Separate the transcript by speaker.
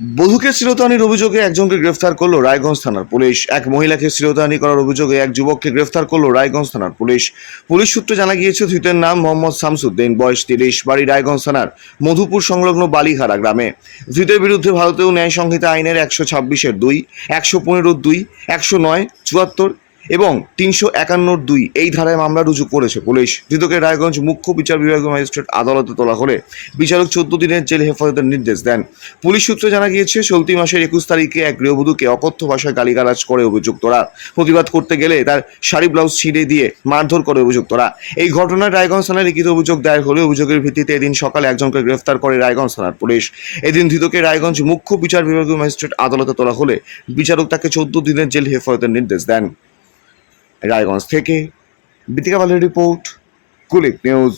Speaker 1: বধূকে শ্লীলতাহানির অভিযোগে একজনকে গ্রেফতার করল রায়গঞ্জ থানার পুলিশ। এক মহিলাকে শ্লীলতাহানি করার অভিযোগে এক যুবককে গ্রেফতার করল রায়গঞ্জ থানার পুলিশ। পুলিশ সূত্রে জানা গিয়েছে, ধৃতের নাম মোহাম্মদ শামসুদ্দিন, বয়স তিরিশ, বাড়ি রায়গঞ্জ থানার মধুপুর সংলগ্ন বালিহারা গ্রামে। ধৃতের বিরুদ্ধে ভারতীয় ন্যায় সংহিতা আইনের একশো ছাব্বিশের দুই, একশো পনেরো দুই, একশো নয়, চুয়াত্তর এবং তিনশো একান্নর দুই এই ধারায় মামলা রুজু করেছে পুলিশ। ধৃতকে রায়গঞ্জ মুখ্য বিচার বিভাগীয় ম্যাজিস্ট্রেট আদালতে তোলা হলে বিচারক চোদ্দ দিনের জেল হেফাজতের নির্দেশ দেন। পুলিশ সূত্রে জানা গিয়েছে, চলতি মাসের একুশ তারিখে এক গৃহবধূকে অকথ্য ভাষায় গালিগালাজ করে অভিযুক্তরা। প্রতিবাদ করতে গেলে তার শাড়ি, ব্লাউজ ছিঁড়ে দিয়ে মারধর করে অভিযুক্তরা। এই ঘটনায় রায়গঞ্জ থানায় লিখিত অভিযোগ দায়ের হলে অভিযোগের ভিত্তিতে এদিন সকালে একজনকে গ্রেফতার করে রায়গঞ্জ থানার পুলিশ। এদিন ধৃতকে রায়গঞ্জ মুখ্য বিচার বিভাগীয় ম্যাজিস্ট্রেট আদালতে তোলা হলে বিচারক তাকে চোদ্দ দিনের জেল হেফাজতের নির্দেশ দেন। রায়গঞ্জ থেকে বিতিকা রিপোর্ট কুলিক নিউজ।